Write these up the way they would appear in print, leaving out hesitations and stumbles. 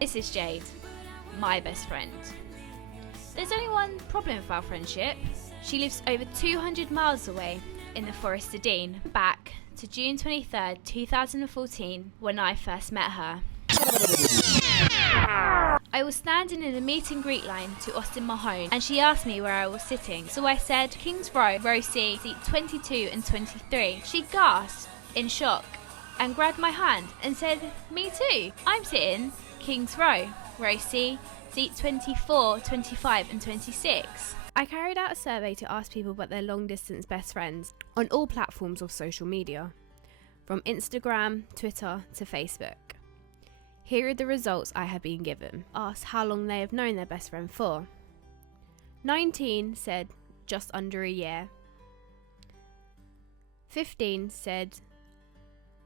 This is Jade, my best friend. There's only one problem with our friendship. She lives over 200 miles away in the Forest of Dean, back to June 23rd, 2014, when I first met her. I was standing in the meet and greet line to Austin Mahone, and she asked me where I was sitting. So I said, Kings Row, row C, seat 22 and 23. She gasped in shock and grabbed my hand and said, me too, I'm sitting Kings Row, row C, seat 24, 25 and 26. I carried out a survey to ask people about their long distance best friends on all platforms of social media, from Instagram, Twitter to Facebook. Here are the results I have been given. Asked how long they have known their best friend for. 19 said just under a year. 15 said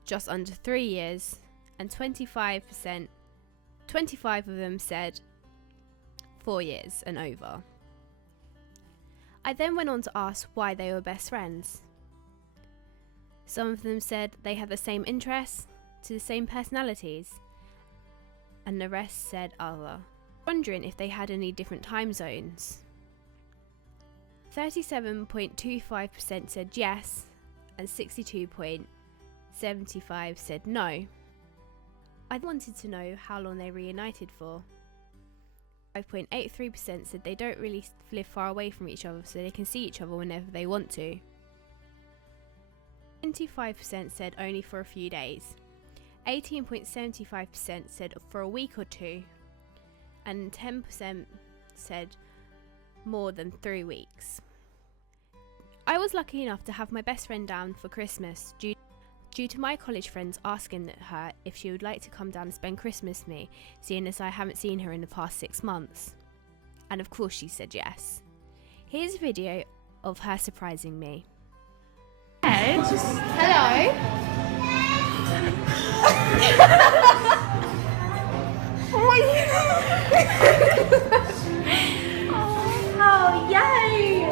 just under 3 years. And 25% of them said 4 years and over. I then went on to ask why they were best friends. Some of them said they had the same interests, to the same personalities, and the rest said other. Wondering if they had any different time zones. 37.25% said yes, and 62.75% said no. I wanted to know how long they reunited for. 5.83% said they don't really live far away from each other, so they can see each other whenever they want to. 25% said only for a few days. 18.75% said for a week or two, and 10% said more than 3 weeks. I was lucky enough to have my best friend down for Christmas due to my college friends asking her if she would like to come down and spend Christmas with me, seeing as I haven't seen her in the past 6 months. And of course she said yes. Here's a video of her surprising me. Hello. Oh, yay!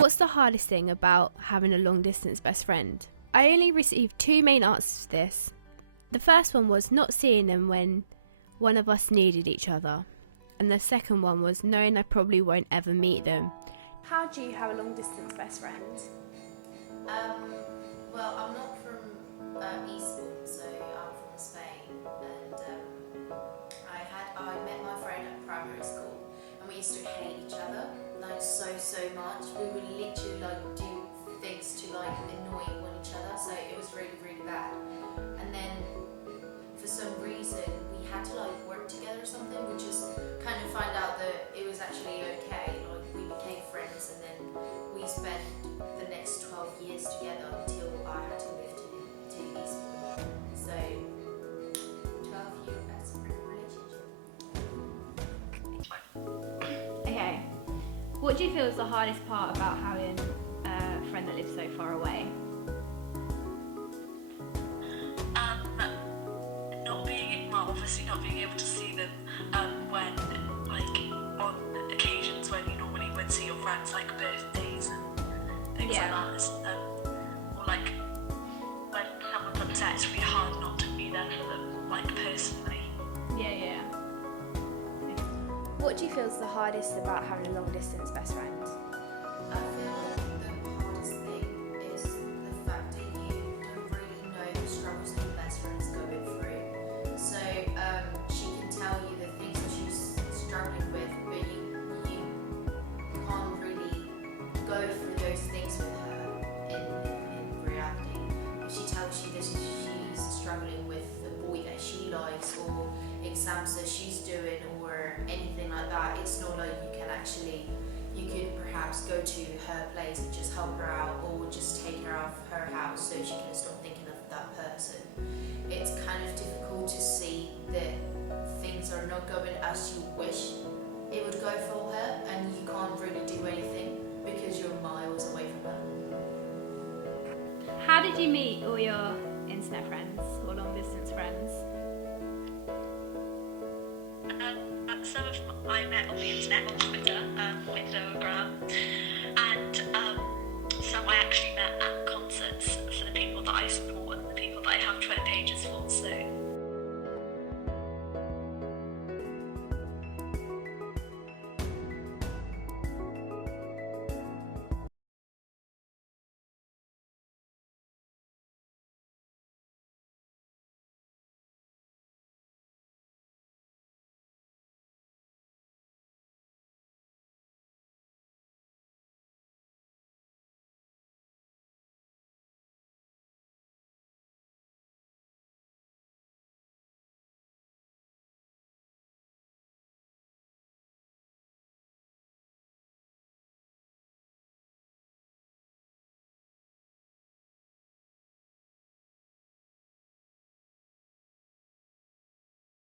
What's the hardest thing about having a long distance best friend? I only received 2 main answers to this. The first one was not seeing them when one of us needed each other. And the second one was knowing I probably won't ever meet them. How do you have a long distance best friend? Well, I'm not from Eastbourne, so I'm from Spain, and I met my friend at primary school, and we used to hate each other like so much. We would literally like do things to like annoy each other, so it was really bad. And then for some reason we had to like work together or something. We just kind of find out that it was actually okay. Like we became friends, and then we spent the next 12 years together until I had to move to Eastbourne. So 12-year best friend relationship. Okay, what do you feel is the hardest part about having a friend that lives so far away? Obviously not being able to see them when, like, on occasions when you normally would see your friends, like birthdays and things like that. Or like when someone's upset, it's really hard not to be there for them, like personally. Yeah. What do you feel is the hardest about having a long distance best friend? I feel like the hardest thing is the fact that you don't really know the struggles that your best friend's going through. So she can tell you the things that she's struggling with, but you can't really go through those things with her in reality. If she tells you that she's struggling with the boy that she likes, or exams that she's doing, or anything like that, it's not like you could perhaps go to her place and just help her out, or just take her out of her house so she can stop thinking of that person. It's kind of difficult to see that things are not going as you wish it would go for her, and you can't really do anything because you're miles away from her. How did you meet all your internet friends or long distance friends? Some of them I met on the internet, on Twitter, with Instagram, and some I actually met at